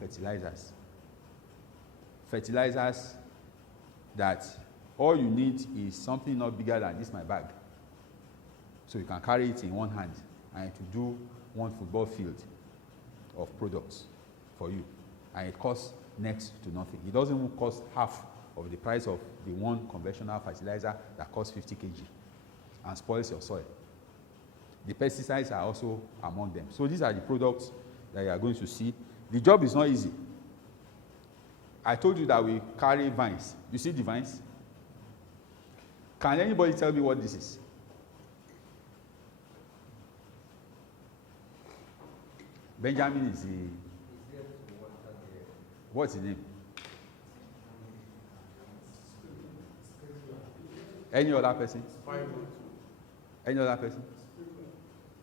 fertilizers. Fertilizers that all you need is something not bigger than this my bag. So you can carry it in one hand and to do one football field of products for you. And it costs next to nothing. It doesn't even cost half of the price of the one conventional fertilizer that costs 50 kg and spoils your soil. The pesticides are also among them. So these are the products that you are going to see. The job is not easy. I told you that we carry vines. You see the vines? Can anybody tell me what this is? Benjamin is the... What's his name? Any other person? Any other person?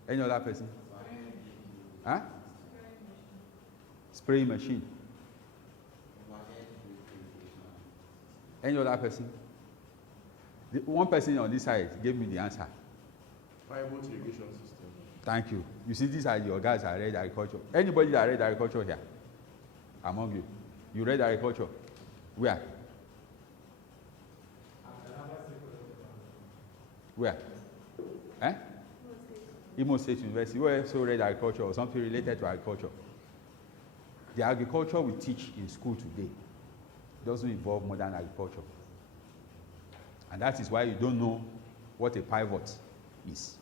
Any other person? Huh? Spraying machine. Any other person? The one person on this side gave me the answer. Firewood irrigation system. Thank you. You see, these are your guys that read agriculture. Anybody that read agriculture here? Among you. You read agriculture? Where? Where? Eh? Imo State University. Who also read agriculture or something related to agriculture? The agriculture we teach in school today doesn't involve modern agriculture. And that is why you don't know what a pivot is.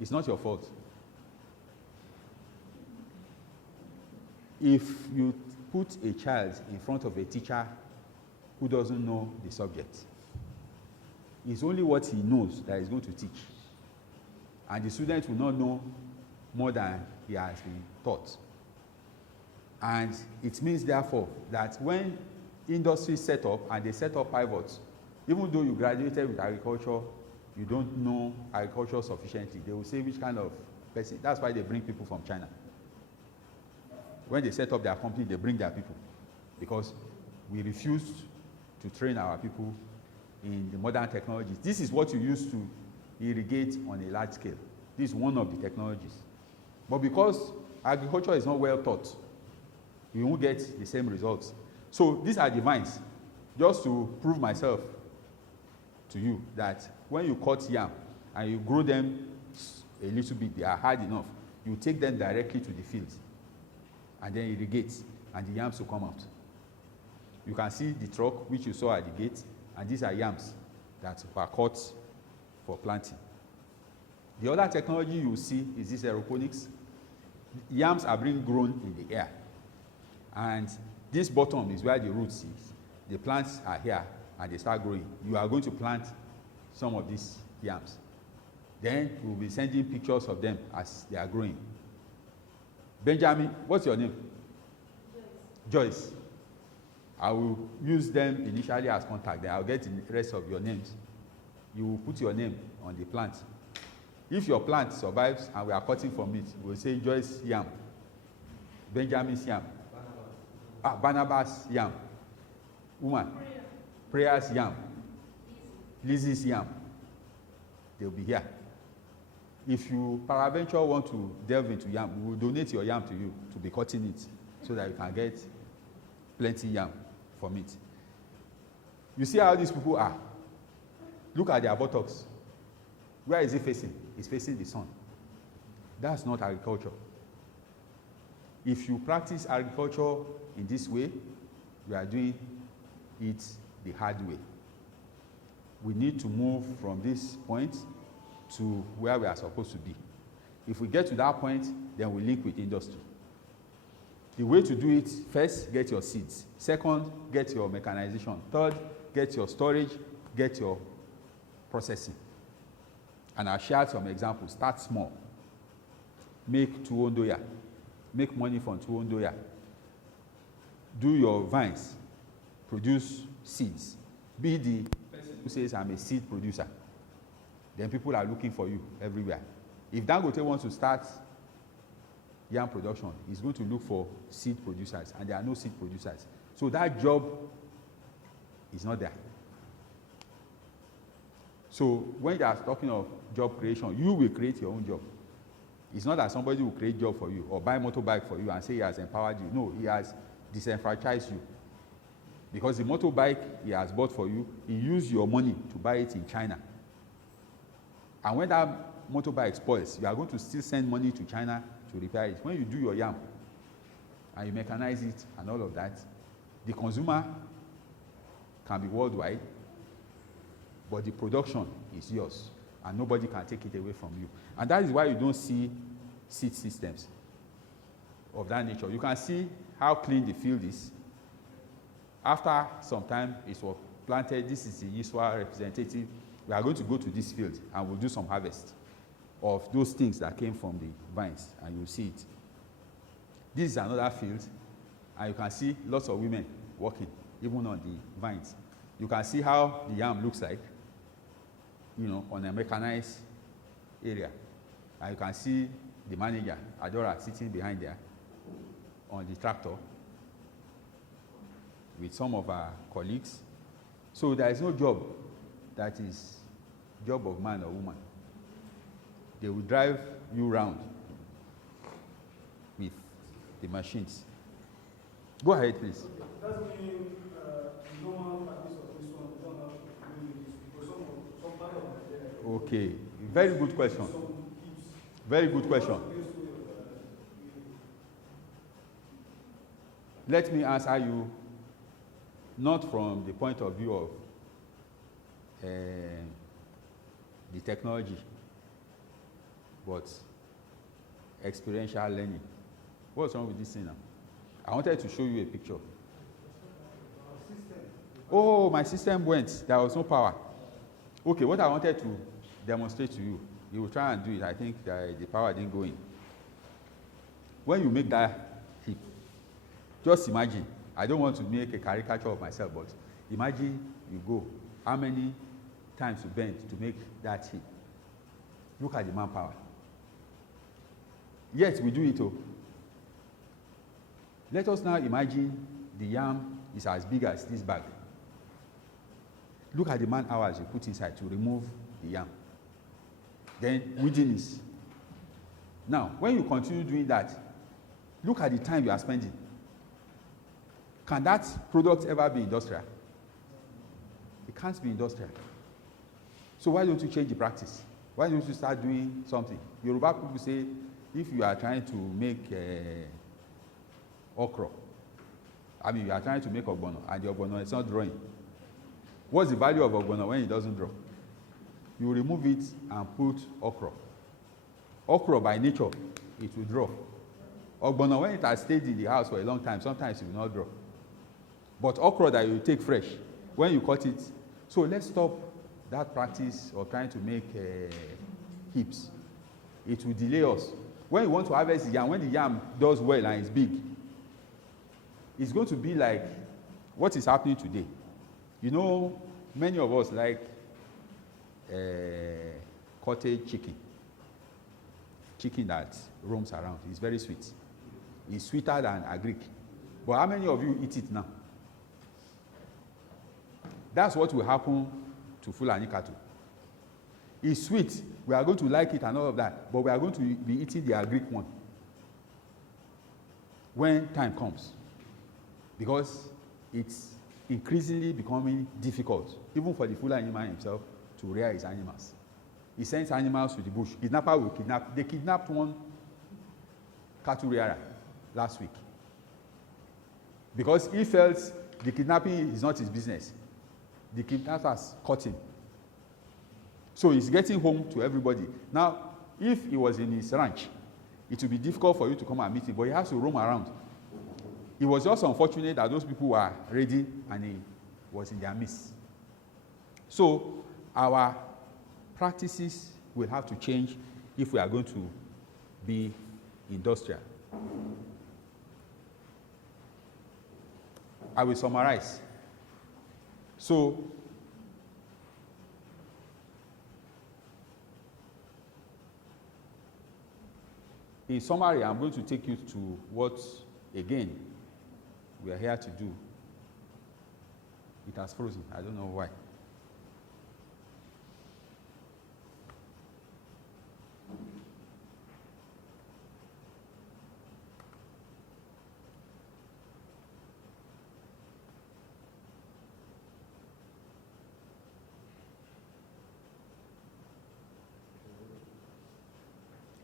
It's not your fault. If you put a child in front of a teacher who doesn't know the subject, it's only what he knows that he's going to teach. And the student will not know more than he has been taught. And it means, therefore, that when industries set up and they set up pivots, even though you graduated with agriculture, you don't know agriculture sufficiently. They will say which kind of person. That's why they bring people from China. When they set up their company, they bring their people. Because we refuse to train our people in the modern technologies. This is what you use to irrigate on a large scale. This is one of the technologies. But because agriculture is not well taught, you won't get the same results. So these are the vines. Just to prove myself to you that when you cut yam and you grow them a little bit, they are hard enough, you take them directly to the field and then irrigate, and the yams will come out. You can see the truck which you saw at the gate, and these are yams that were cut for planting. The other technology you see is this aeroponics. Yams are being grown in the air, and this bottom is where the roots is. The plants are here and they start growing. You are going to plant some of these yams. Then we'll be sending pictures of them as they are growing. Benjamin, what's your name? Joyce. I will use them initially as contact. Then I'll get the rest of your names. You will put your name on the plant. If your plant survives and we are cutting from it, we'll say Joyce yam, Benjamin's yam, Barnabas yam, woman, Prayer's yam, Lizzie's yam. They'll be here. If you peradventure want to delve into yam, we will donate your yam to you to be cutting it so that you can get plenty yam from it. You see how these people are? Look at their buttocks. Where is it facing? It's facing the sun. That's not agriculture. If you practice agriculture in this way, we are doing it the hard way. We need to move from this point to where we are supposed to be. If we get to that point, then we link with industry. The way to do it, first, get your seeds. Second, get your mechanization. Third, get your storage, get your processing. And I'll share some examples. Start small. Make tuwo ndoya. Make money from tuwo ndoya. Do your vines. Produce seeds. Be the person who says, I'm a seed producer. Then people are looking for you everywhere. If Dangote wants to start yam production, he's going to look for seed producers, and there are no seed producers. So that job is not there. So when you are talking of job creation, you will create your own job. It's not that somebody will create job for you or buy motorbike for you and say he has empowered you. No, he has disenfranchised you. Because the motorbike he has bought for you, he used your money to buy it in China. And when that motorbike spoils, you are going to still send money to China to repair it. When you do your yam and you mechanize it and all of that, the consumer can be worldwide, but the production is yours and nobody can take it away from you. And that is why you don't see seed systems of that nature. You can see how clean the field is. After some time it was planted, this is the usual representative. We are going to go to this field and we'll do some harvest of those things that came from the vines, and you'll see it. This is another field, and you can see lots of women working, even on the vines. You can see how the yam looks like, you know, on a mechanized area. And you can see the manager, Adora, sitting behind there on the tractor with some of our colleagues. So there is no job that is job of man or woman. They will drive you around with the machines. Go ahead, please. Does mean normal practice of this one, we don't have to do this because some part of Nigeria. Okay, very good question. Very good question. Let me answer you not from the point of view of the technology, but experiential learning. What's wrong with this thing now? I wanted to show you a picture. Oh, my system went. There was no power. Okay, what I wanted to demonstrate to you, you will try and do it. I think the power didn't go in. When you make that heap, just imagine. I don't want to make a caricature of myself, but imagine you go. How many times you bend to make that heap? Look at the manpower. Yet we do it all. Let us now imagine the yam is as big as this bag. Look at the man hours you put inside to remove the yam. Then weeding is. Now, when you continue doing that, look at the time you are spending. Can that product ever be industrial? It can't be industrial. So why don't you change the practice? Why don't you start doing something? Yoruba people say, if you are trying to make okra, I mean, you are trying to make ogbono, and the ogbono is not drawing. What's the value of ogbono when it doesn't draw? You remove it and put okra. Okra, by nature, it will draw. Ogbono, when it has stayed in the house for a long time, sometimes it will not draw. But okra that you take fresh, when you cut it, so let's stop that practice of trying to make heaps. It will delay us. When you want to harvest the yam, when the yam does well and is big, it's going to be like what is happening today. You know, many of us like cottage chicken. Chicken that roams around. It's very sweet. It's sweeter than agric. But how many of you eat it now? That's what will happen to Fulani cattle. It's sweet. We are going to like it and all of that. But we are going to be eating the agric one when time comes. Because it's increasingly becoming difficult, even for the Fulani man himself, to rear his animals. He sends animals to the bush. Kidnapper will kidnap. They kidnapped one cattle rearer last week. Because he felt the kidnapping is not his business. The kidnappers caught him. So he's getting home to everybody. Now, if he was in his ranch, it would be difficult for you to come and meet him, but he has to roam around. It was just unfortunate that those people were ready and he was in their midst. So our practices will have to change if we are going to be industrial. I will summarize. So, in summary, I'm going to take you to what, again, we are here to do. It has frozen. I don't know why.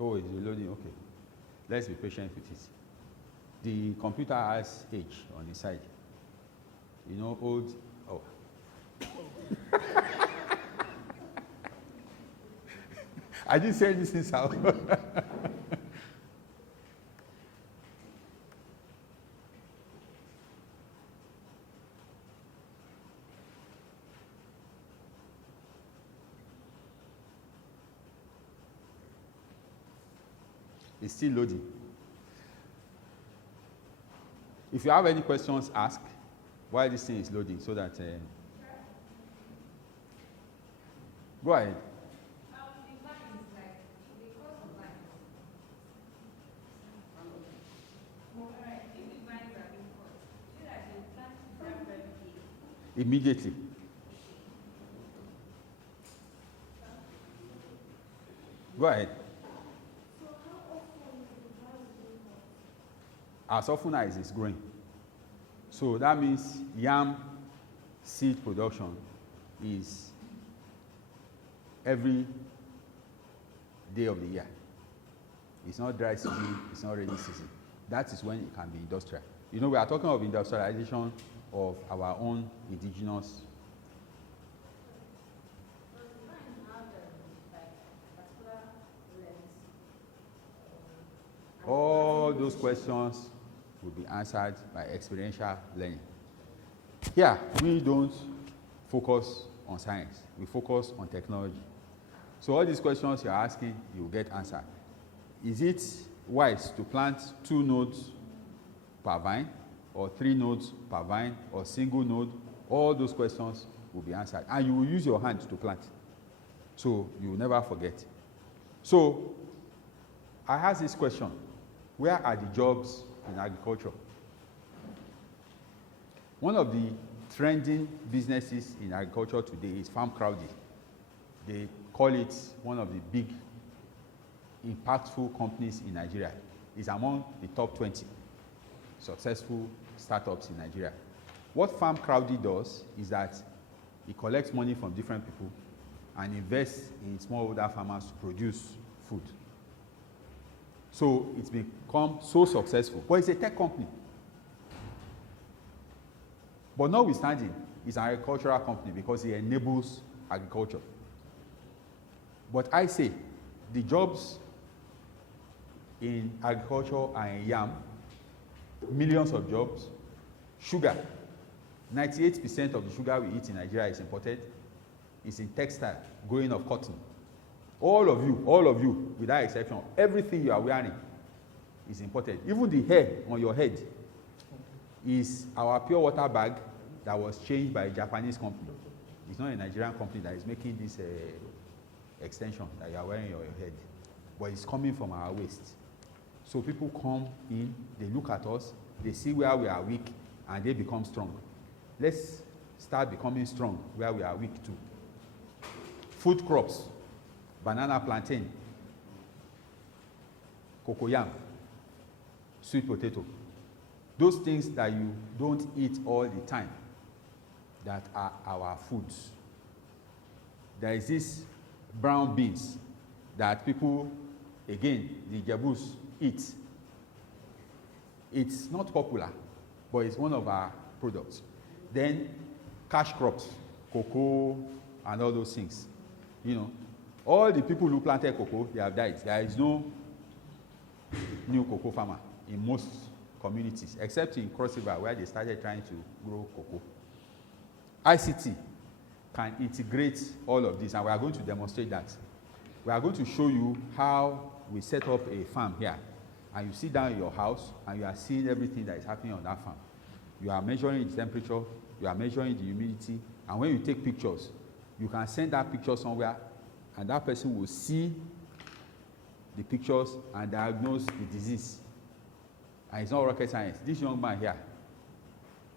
Oh, it's loading, okay. Let's be patient with it. The computer has age on the side. You know, old, oh. I didn't say anything out. It's still loading. If you have any questions, ask while this thing is loading so that. Go ahead. Immediately. Go ahead. As often as it's growing. So that means yam seed production is every day of the year. It's not dry season, it's not rainy season. That is when it can be industrial. You know, we are talking of industrialization of our own indigenous. All those questions will be answered by experiential learning. Here, we don't focus on science, we focus on technology. So all these questions you're asking, you'll get answered. Is it wise to plant 2 nodes per vine, or 3 nodes per vine, or single node? All those questions will be answered. And you will use your hand to plant. So you will never forget. So I asked this question: where are the jobs in agriculture? One of the trending businesses in agriculture today is farm crowding. They call it one of the big, impactful companies in Nigeria. It's among the top 20 successful startups in Nigeria. What farm crowding does is that it collects money from different people and invests in smallholder farmers to produce food. So it's become so successful. But it's a tech company. But notwithstanding, it's an agricultural company because it enables agriculture. But I say, the jobs in agriculture are in yam, millions of jobs. Sugar, 98% of the sugar we eat in Nigeria is imported. It's in textile, growing of cotton. All of you, without exception, everything you are wearing is imported. Even the hair on your head is our pure water bag that was changed by a Japanese company. It's not a Nigerian company that is making this extension that you are wearing on your head, but it's coming from our waste. So people come in, they look at us, they see where we are weak, and they become strong. Let's start becoming strong where we are weak too. Food crops, banana, plantain, cocoyam, sweet potato. Those things that you don't eat all the time, that are our foods. There is this brown beans that people, again, the Jabus eat. It's not popular, but it's one of our products. Then cash crops, cocoa and all those things. You know, all the people who planted cocoa, they have died. There is no new cocoa farmer in most communities, except in Cross River, where they started trying to grow cocoa. ICT can integrate all of this, and we are going to demonstrate that. We are going to show you how we set up a farm here, and you sit down in your house, and you are seeing everything that is happening on that farm. You are measuring the temperature, you are measuring the humidity, and when you take pictures, you can send that picture somewhere, and that person will see the pictures and diagnose the disease. And it's not rocket science. This young man here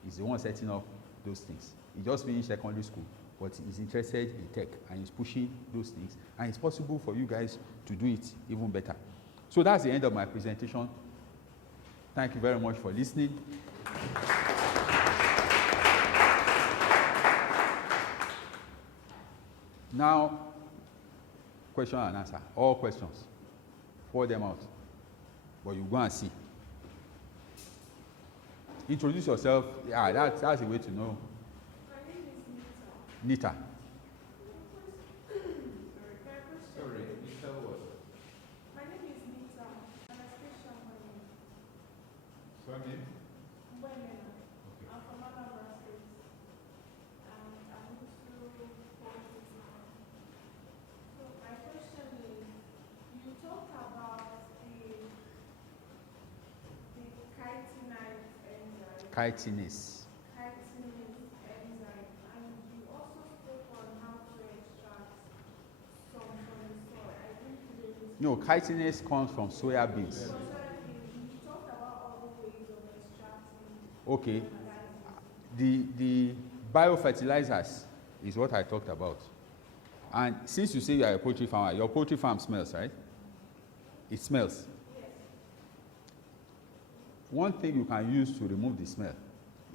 is the one setting up those things. He just finished secondary school, but he's interested in tech, and he's pushing those things. And it's possible for you guys to do it even better. So that's the end of my presentation. Thank you very much for listening. Now, question and answer. All questions pour them out. But you go and see. Introduce yourself. Yeah, that's a way to know. My name is Nita. Nita. Sorry, you tell what? My name is Nita. Anastasia Mbwene. Surname? Mbwene. Okay. I'm from Anambra State. And I'm into politics now. So my question is, you talked about the chitinase enzyme. Chitinase. Chitinase enzyme. And you also spoke on how to extract some from the soil. I didn't really No, chitinase comes from soya beans. You talked about all the ways of extracting. Okay. The biofertilizers is what I talked about. And since you say you are a poultry farmer, your poultry farm smells, right? It smells. Yes. One thing you can use to remove the smell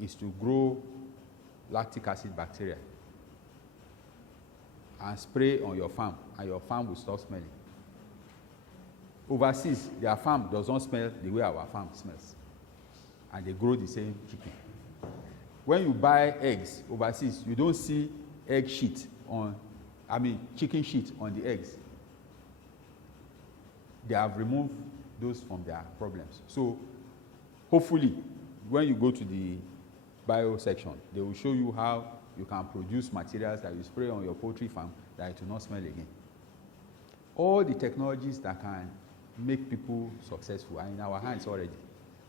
is to grow lactic acid bacteria and spray on your farm, and your farm will stop smelling. Overseas, their farm does not smell the way our farm smells, and they grow the same chicken. When you buy eggs overseas, you don't see chicken sheet on the eggs. They have removed those from their problems. So hopefully, when you go to the bio section, they will show you how you can produce materials that you spray on your poultry farm that it will not smell again. All the technologies that can make people successful are in our hands already,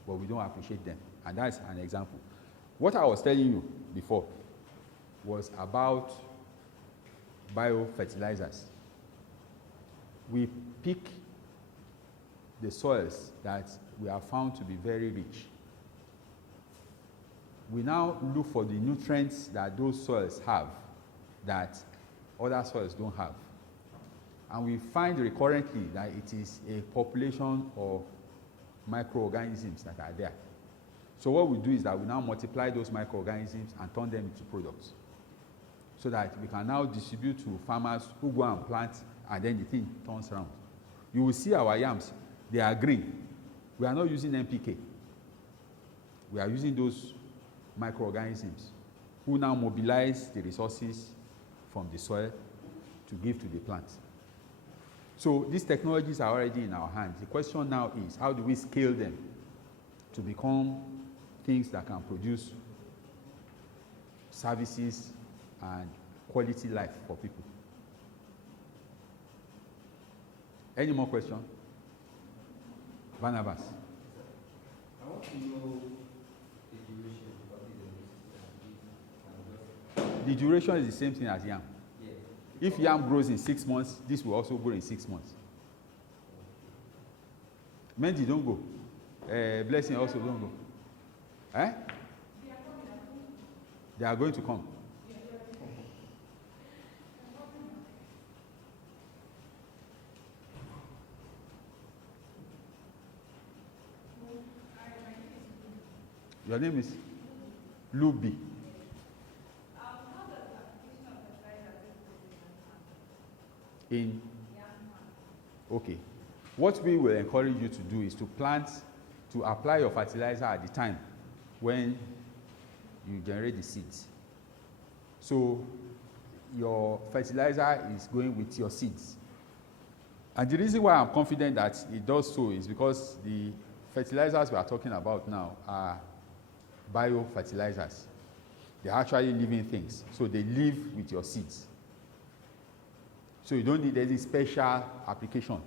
but we don't appreciate them. And that's an example. What I was telling you before was about biofertilizers. We pick the soils that we have found to be very rich. We now look for the nutrients that those soils have that other soils don't have. And we find recurrently that it is a population of microorganisms that are there. So what we do is that we now multiply those microorganisms and turn them into products, so that we can now distribute to farmers who go and plant, and then the thing turns around. You will see our yams, they are green. We are not using NPK. We are using those microorganisms who now mobilize the resources from the soil to give to the plants. So these technologies are already in our hands. The question now is, how do we scale them to become things that can produce services and quality life for people? Any more questions? Barnabas. I want to know the duration. What is the The duration is the same thing as yam. Yeah. If yam grows in 6 months, this will also grow in 6 months. Mendy, don't go. Blessing also don't go. Eh? They are going to come. Your name is Luby. In? Okay. What we will encourage you to do is to apply your fertilizer at the time when you generate the seeds. So your fertilizer is going with your seeds. And the reason why I'm confident that it does so is because the fertilizers we are talking about now are biofertilizers. They're actually living things. So they live with your seeds. So you don't need any special application.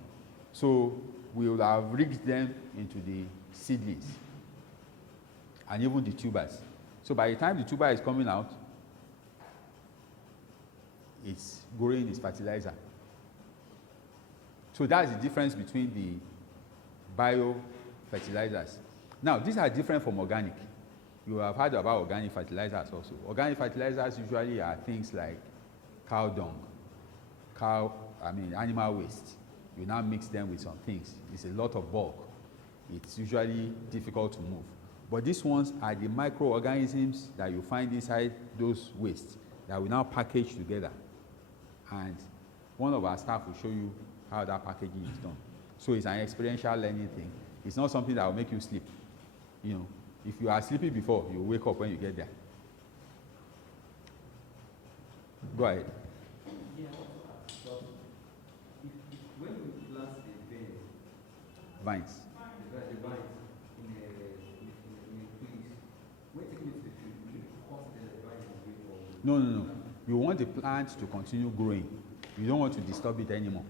So we will have rigged them into the seedlings and even the tubers. So by the time the tuber is coming out, it's growing its fertilizer. So that's the difference between the biofertilizers. Now, these are different from organic. You have heard about organic fertilizers also. Organic fertilizers usually are things like cow dung, animal waste. You now mix them with some things. It's a lot of bulk. It's usually difficult to move. But these ones are the microorganisms that you find inside those wastes that we now package together. And one of our staff will show you how that packaging is done. So it's an experiential learning thing. It's not something that will make you sleep. You know, if you are sleeping before, you wake up when you get there. Go ahead. Yeah, I want to ask, but when you plant the Vines. the vines in a place, when taking it to the field, will you cut the vine away or? No. You want the plant to continue growing. You don't want to disturb it anymore.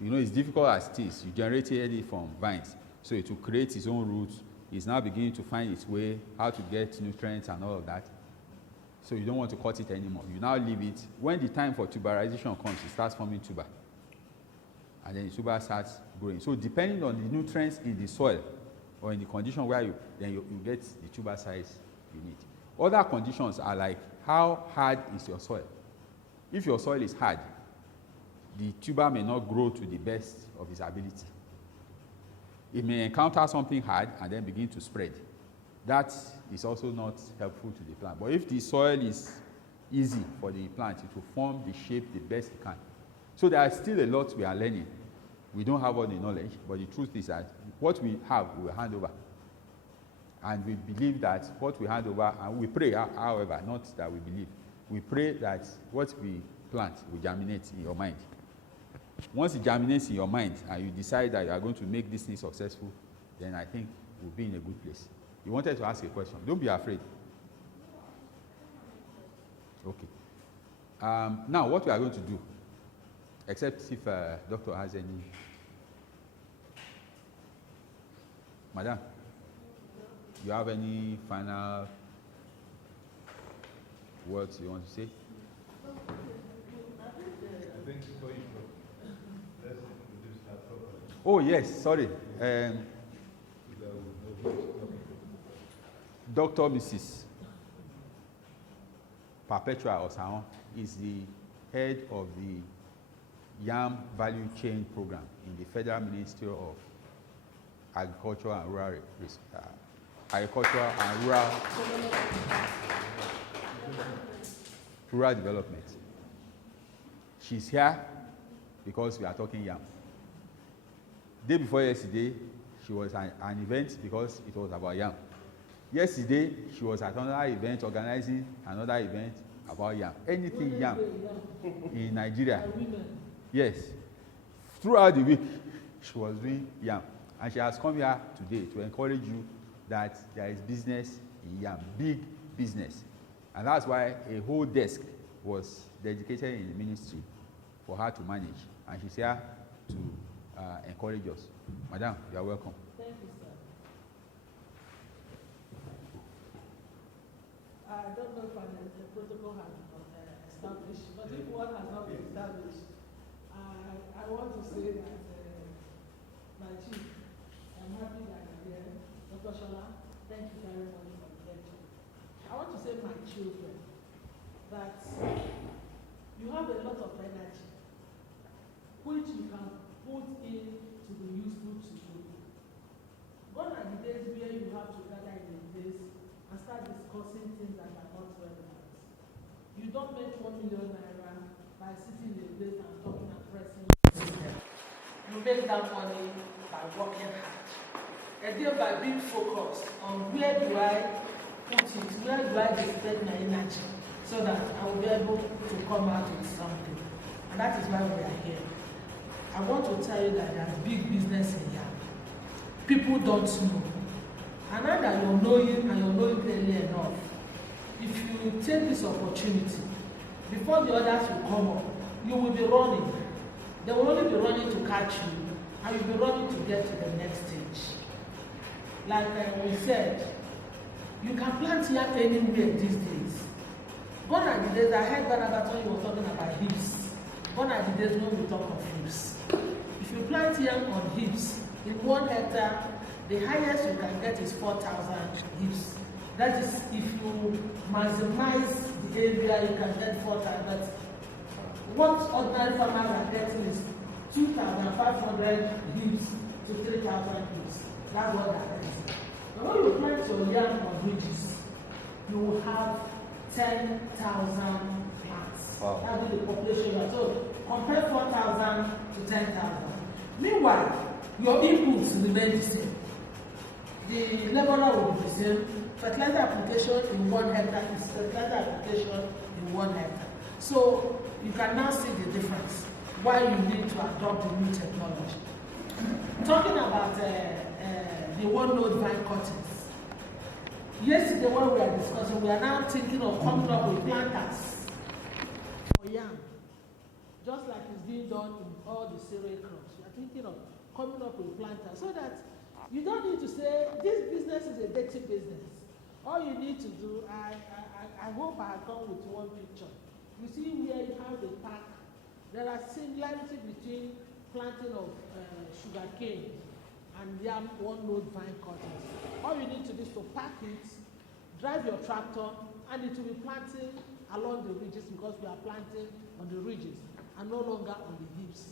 You know, it's difficult as it is. You generated it from vines. So it will create its own roots. It's now beginning to find its way, how to get nutrients and all of that. So you don't want to cut it anymore. You now leave it. When the time for tuberization comes, it starts forming tuber. And then the tuber starts growing. So depending on the nutrients in the soil or in the condition where you get the tuber size you need. Other conditions are like, how hard is your soil? If your soil is hard, the tuber may not grow to the best of its ability. It may encounter something hard and then begin to spread. That is also not helpful to the plant. But if the soil is easy for the plant, it will form the shape the best it can. So there are still a lot we are learning. We don't have all the knowledge, but the truth is that what we have, we will hand over. And we believe that what we hand over, and we pray, however, not that we believe, we pray that what we plant will germinate in your mind. Once it germinates in your mind and you decide that you are going to make this thing successful, then I think we'll be in a good place. You wanted to ask a question. Don't be afraid. Okay. Now, what we are going to do, except if doctor has any. Madam, you have any final words you want to say? I think before you go, let's introduce that properly. Oh, yes, sorry. Dr. Mrs. Perpetua Osaon is the head of the Yam Value Chain Program in the Federal Ministry of Agriculture and Rural Development. She's here because we are talking yam. Day before yesterday, she was at an event because it was about yam. Yesterday, she was at another event, organizing another event about yam. Anything yam in Nigeria. Yes. Throughout the week, she was doing yam. And she has come here today to encourage you that there is business in yam, big business. And that's why a whole desk was dedicated in the ministry for her to manage. And she's here to encourage us. Madam, you are welcome. Thank you, sir. I don't know if the protocol has been established, but if one has not been established, I want to say that my chief, I'm happy that you're here. Dr. Shola, thank you very much for the lecture. I want to say my children that you have a lot of energy which you can put in to be useful to you. Gone are the days where you have to gather in a place and start discussing things that are not relevant. You don't make 1 million naira by sitting in a place and talking and pressing the system. You make that money by working hard. And then by being focused on where do I put it, where do I display my energy, so that I will be able to come out with something. And that is why we are here. I want to tell you that there's big business in here. People don't know. And now that you're knowing and you're knowing clearly enough, if you take this opportunity, before the others will come up, you will be running. They will only be running to catch you, and you'll be running to get to the next stage. Like we said, you can plant here anywhere these days. Gone are the days, I heard Banagaton, you were talking about hips. Gone are the days when we talk of hips. If you plant here on hips, in 1 hectare, the highest you can get is 4,000 hips. That is, if you maximize the area, you can get 4,000. But what ordinary farmers are getting is 2,500 hips to 3,000 hips. That's what that is. But when you plant your yam on ridges, you will have 10,000 plants. Wow. That is the population. So compare 4,000 to 10,000. Meanwhile, your inputs remain the same. The laborer will be the same. Fertilizer application in 1 hectare is fertilizer application in 1 hectare. So you can now see the difference, why you need to adopt the new technology. Talking about the one-node vine cuttings. Yesterday when we were discussing, we are now thinking of coming up with planters for yam. Just like it's being done in all the cereal crops. We are thinking of coming up with planters so that you don't need to say, this business is a dirty business. All you need to do, I hope I come with one picture. You see where you have the pack. There are similarities between planting of sugar cane and yam one-node vine cuttings. All you need to do is to pack it, drive your tractor, and it will be planting along the ridges because we are planting on the ridges and no longer on the hips.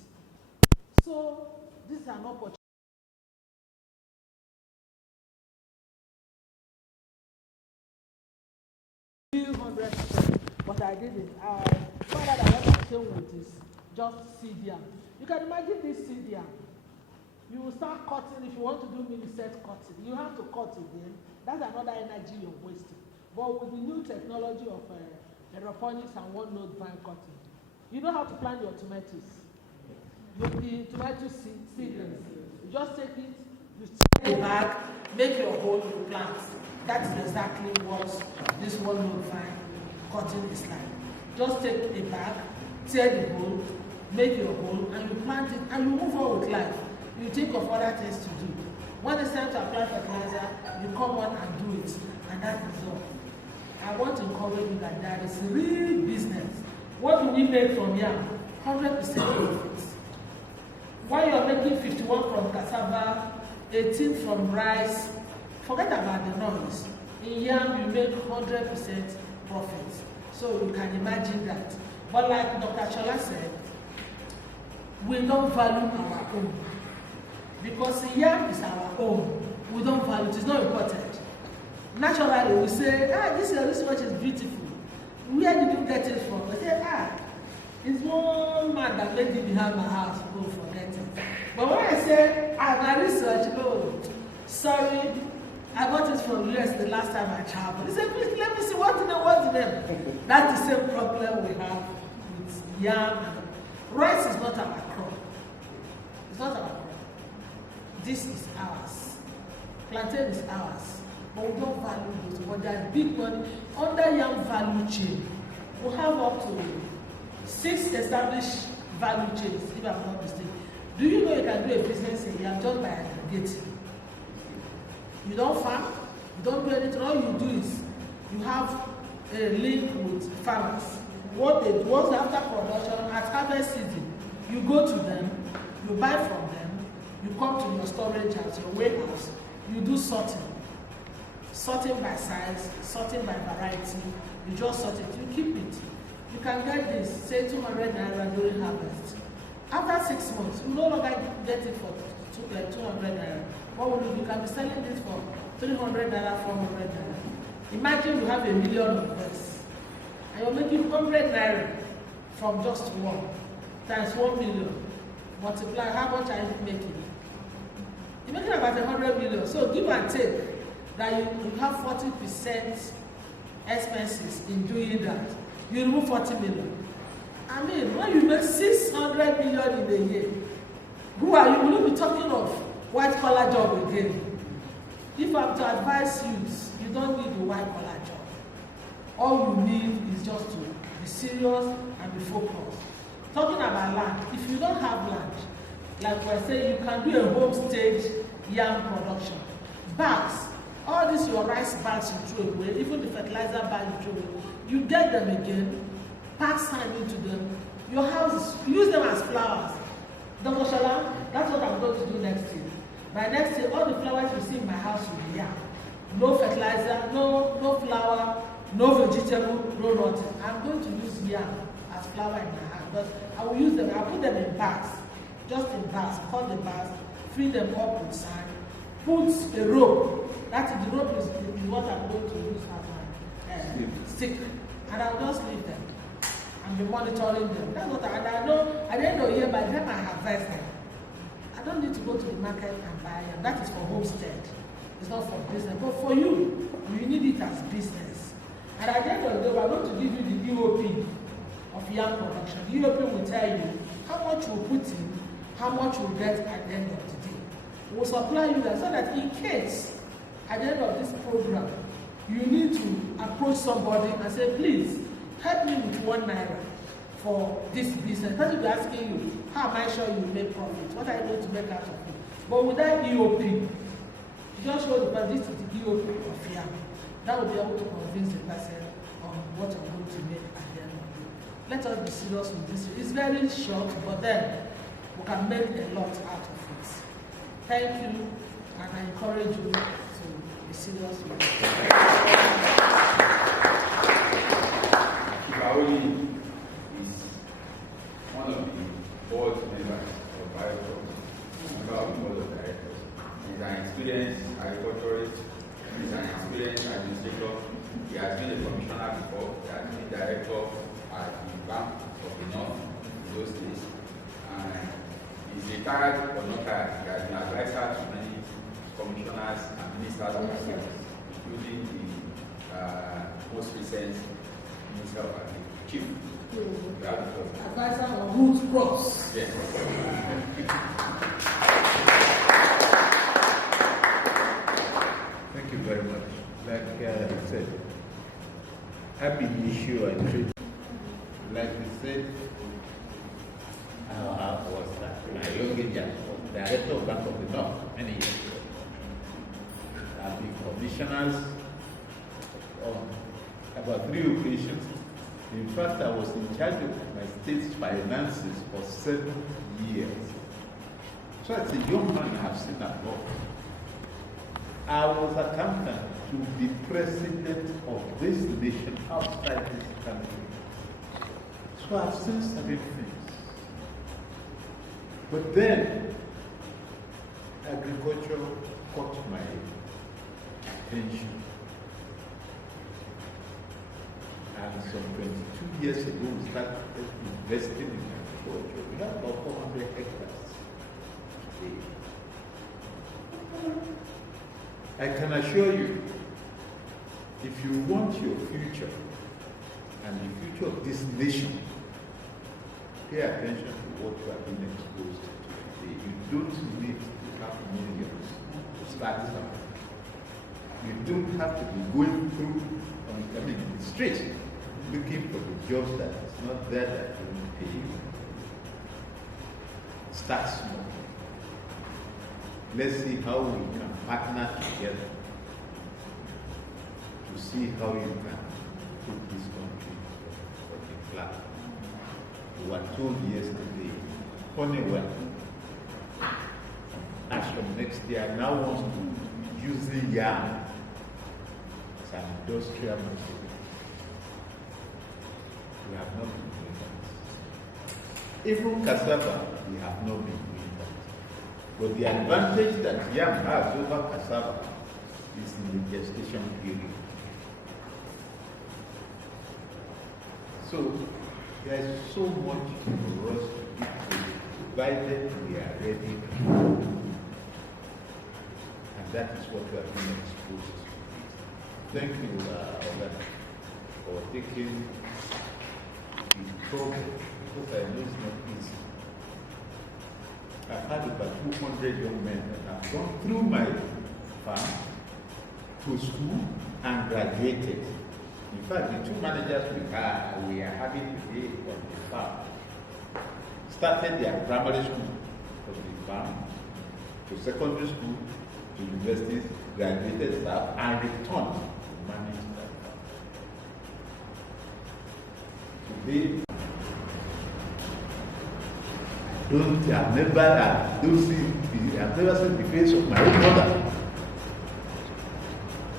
So this is an opportunity. 100%, but I did it. I found out that what I'm saying with is just seed yam. You can imagine this seed yam. You will start cutting. If you want to do mini-set cutting, you have to cut again. That's another energy you're wasting. But with the new technology of aeroponics and one-node vine cutting, you know how to plant your tomatoes. With the tomato seedlings, you just take it, you take the bag, make your hole, you plant. That is exactly what this one-node vine cutting is like. Just take a bag, tear the hole, make your hole, and you plant it, and you move on with life. You think of other things to do. When it's time to apply fertilizer, you come on and do it, and that is all. I want to encourage you that there is real business. What do we make from yam? 100% profits. While you are making 51 from cassava, 18 from rice, forget about the noise. In yam, you make 100% profits. So you can imagine that. But like Dr. Chola said, we don't value our own. Because yam is our own. We don't value it. It's not important. Naturally, we say, this much is beautiful. Where did you get it from? We say, it's one man that made it behind my house. Oh, forget it. But when I say, my research, sorry, I got it from US the last time I traveled. He said, please, let me see what's the name. That's the same problem we have with yam. Rice is not our crop. It's not our crop. This is ours. Plantain is ours. But we don't value those. But there's big money. Under yam value chain, we have up to 6 established value chains, if I'm not mistaken. Do you know you can do a business in yam just by aggregating? You don't farm, you don't do anything. All you do is you have a link with farmers. Once after production, at harvest season, you go to them, you buy from them, you come to your storage house, your warehouse, you do sorting. Sorting by size, sorting by variety, you just sort it, you keep it. You can get this, say 200 naira during harvest. After 6 months, you no longer get it for 200 naira. What will you do? You can be selling this for 300 naira, 400 naira. Imagine you have 1 million of this, and you're making 100 naira from just one, times 1 million. Multiply, how much are you making? You're making about 100 million. So give and take that you have 40% expenses in doing that. You remove 40 million. I mean, when you make 600 million in a year, who are you? Will you be talking of white collar job again? If I'm to advise you, you don't need a white collar job. All you need is just to be serious and be focused. Talking about land, if you don't have land, like we're saying, you can do a home stage yam production. Bags, all these your rice bags you throw away, even the fertilizer bag you throw away, you get them again, pack sand into them. Your house, use them as flowers. Dr. Shala, that's what I'm going to do next year. By next year, all the flowers you see in my house will be yam. No fertilizer, no flower, no vegetable, no nothing. I'm going to use yam as flower in my house. But I will use them, I'll put them in bags. Just in bags, cut the bags, fill them up with sand, put a rope. That is, the rope is what I'm going to use as my stick. And I'll just leave them and be monitoring them. That's what I know. At the end of the year, by the time I harvest them, I don't need to go to the market and buy yam. That is for homestead. It's not for business. But for you, you need it as business. And at the end of the day, we are going to give you the EOP of yam production. The EOP will tell you how much you put in, how much you get at the end of the day. We will supply you that so that in case at the end of this program, you need to approach somebody and say, please, help me with ₦1 for this business. Because will be asking you, how am I sure you will make profit? What are you going to make out of it? But with that EOP, you just show the person, this is the EOP of yam. That will be able to convince the person on what you're going to make at the end of the day. Let us be serious with this. It's very short, but then we can make a lot out of it. Thank you, and I encourage you to be serious with it. Kibaoli is one of the board members of Biocrops, member of the board of directors. He's an experienced agriculturist, he's an experienced administrator. He has been a commissioner before, he has been director at the Bank of the North in those days. And he's retired or not retired. He has been advisor to many commissioners and ministers of affairs, including the most recent Minister of Agriculture. Chief. Advisor on root crops. Yes. Thank you very much. Like I said, happy issue and trade. Like we said, I was my young age, was director of Bank of the North many years ago. I've been commissioners on about 3 occasions. In fact, I was in charge of my state's finances for 7 years. So as a young man, I have seen a lot. I was accountant to the president of this nation outside this country. So I've seen certain things. But then, agriculture caught my attention. And some 22 years ago, we started investing in agriculture. We have about 400 hectares today. I can assure you, if you want your future and the future of this nation, pay attention to what you are being exposed to today. You don't need to have millions to start something. You don't have to be going through the street looking for the jobs that is not there that will pay you. Start small. Let's see how we can partner together to see how you can put this country on the platform. We were told yesterday, Honeywell, as from next year, now wants to use the yam as an industrial material. We have not been doing that. Even cassava, we have not been doing that. But the advantage that yam has over cassava is in the gestation period. So there is so much for us to do, provided we are ready. And that is what we are being exposed to. Thank you, Oga, for taking the problem, because I know it's not easy. I've had about 200 young men that have gone through my farm to school and graduated. In fact, the 2 managers we are having today on the farm started their primary school from the farm to secondary school to universities, graduated staff, and returned to manage that farm. Today, I've never seen the face of my own mother.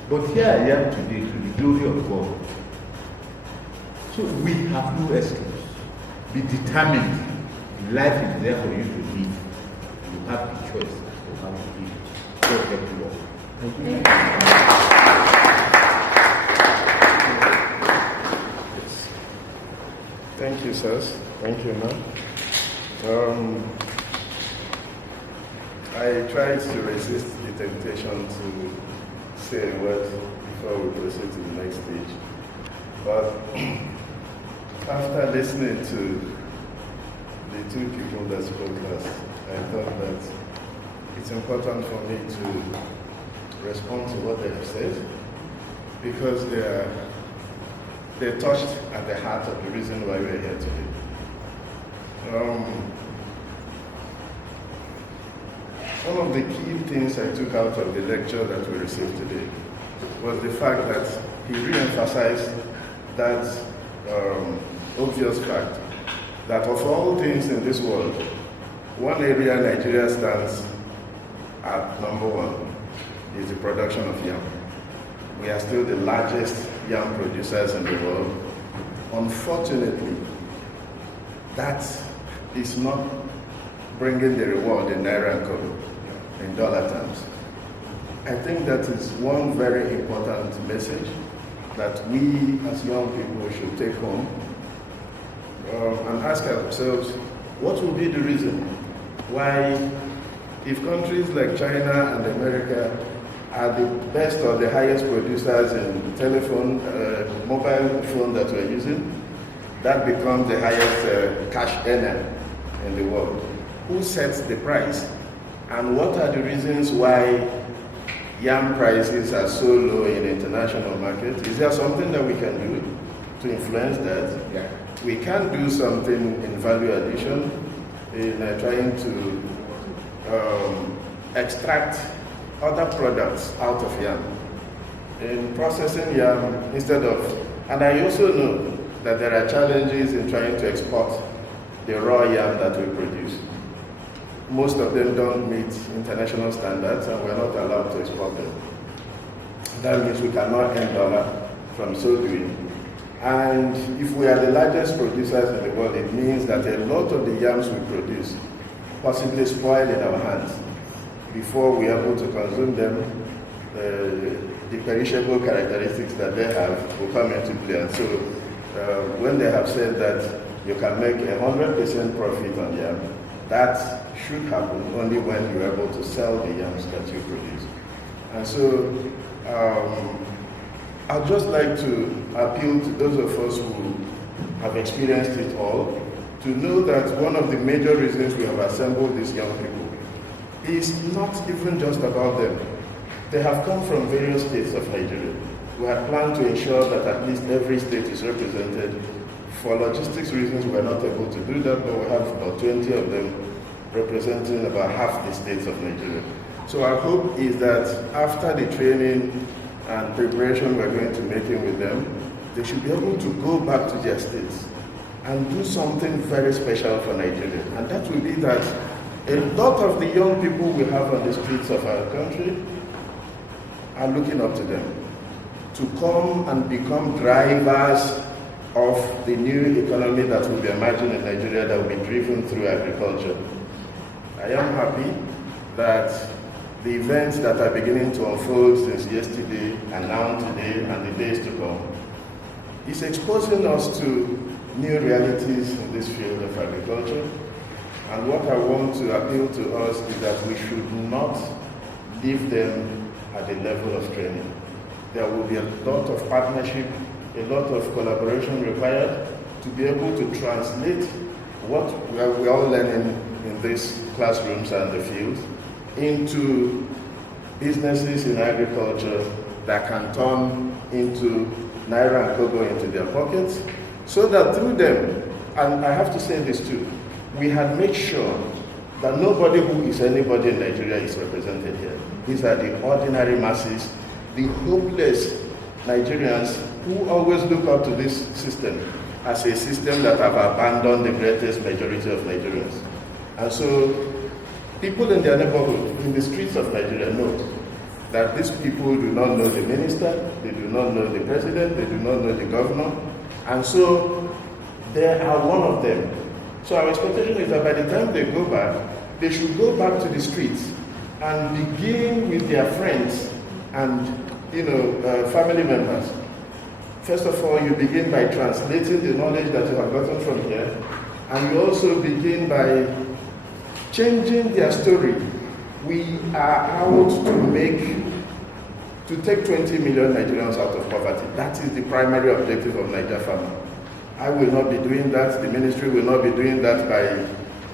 But here I am today to the glory of God. So we have no excuse. Be determined. Life is there for you to live. You have the choice as to how to live. God help you all. Thank you. Thank you, sirs. Thank you, ma'am. I tried to resist the temptation to say a word before we proceed to the next stage. But after listening to the two people that spoke last, I thought that it's important for me to respond to what they have said, because they touched at the heart of the reason why we're here today. One of the key things I took out of the lecture that we received today was the fact that he re-emphasized that obvious fact that of all things in this world, one area Nigeria stands at number one is the production of yam. We are still the largest yam producers in the world. Unfortunately, that is not bringing the reward in Naira and Kobo, in dollar terms. I think that is one very important message that we as young people should take home and ask ourselves, what will be the reason why, if countries like China and America are the best or the highest producers in telephone, mobile phone that we're using, that becomes the highest cash earner in the world? Who sets the price? And what are the reasons why yam prices are so low in the international market? Is there something that we can do to influence that? Yeah. We can do something in value addition, in trying to extract other products out of yam. In processing yam, instead of, and I also know that there are challenges in trying to export the raw yam that we produce. Most of them don't meet international standards, and we're not allowed to export them. That means we cannot earn dollar from so doing. And if we are the largest producers in the world, it means that a lot of the yams we produce possibly spoil in our hands before we are able to consume them. The perishable characteristics that they have will come into play. And so when they have said that you can make 100% profit on yam, that should happen only when you're able to sell the yams that you produce. And so I'd just like to appeal to those of us who have experienced it all to know that one of the major reasons we have assembled these young people is not even just about them. They have come from various states of Nigeria. We had planned to ensure that at least every state is represented. For logistics reasons, we are not able to do that, but we have about 20 of them representing about half the states of Nigeria. So our hope is that after the training and preparation we're going to make with them, they should be able to go back to their states and do something very special for Nigeria. And that will be that a lot of the young people we have on the streets of our country are looking up to them to come and become drivers of the new economy that will be emerging in Nigeria, that will be driven through agriculture. I am happy that the events that are beginning to unfold since yesterday and now today and the days to come is exposing us to new realities in this field of agriculture. And what I want to appeal to us is that we should not leave them at the level of training. There will be a lot of partnership, a lot of collaboration required to be able to translate what we're all learning in these classrooms and the fields into businesses in agriculture that can turn into Naira and Kobo into their pockets, so that through them, and I have to say this too, we had made sure that nobody who is anybody in Nigeria is represented here. These are the ordinary masses, the hopeless Nigerians who always look up to this system as a system that have abandoned the greatest majority of Nigerians. And so people in their neighborhood, in the streets of Nigeria, know that these people do not know the minister, they do not know the president, they do not know the governor, and so they are one of them. So our expectation is that by the time they go back, they should go back to the streets and begin with their friends and family members. First of all, you begin by translating the knowledge that you have gotten from here, and you also begin by changing their story We are out to take 20 million Nigerians out of poverty. That is the primary objective of Niger Farmer. I will not be doing that. The ministry will not be doing that by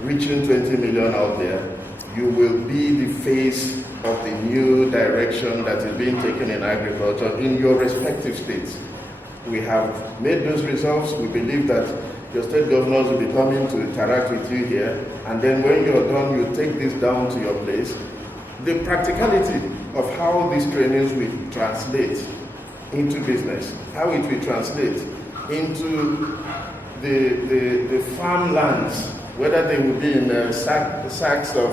reaching 20 million out there. You will be the face of the new direction that is being taken in agriculture in your respective states. We have made those resolves. We believe that your state governors will be coming to interact with you here, and then when you're done, you take this down to your place. The practicality of how these trainings will translate into business, how it will translate into the farmlands, whether they will be in sacks of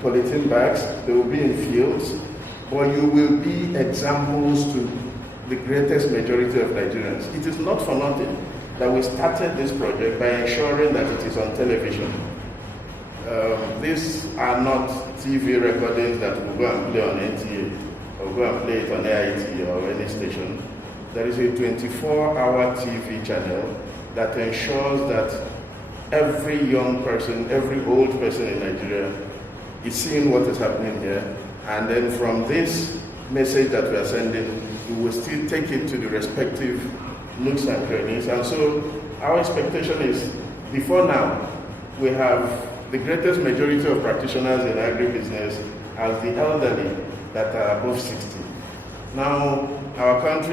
polythene bags, they will be in fields, but you will be examples to the greatest majority of Nigerians. It is not for nothing that we started this project by ensuring that it is on television. These are not TV recordings that we'll go and play on NTA or go and play it on AIT or any station. There is a 24-hour TV channel that ensures that every young person, every old person in Nigeria is seeing what is happening here. And then from this message that we are sending, we will still take it to the respective nooks and crannies. And so our expectation is, before now, we have the greatest majority of practitioners in agribusiness as the elderly that are above 60. Now, our country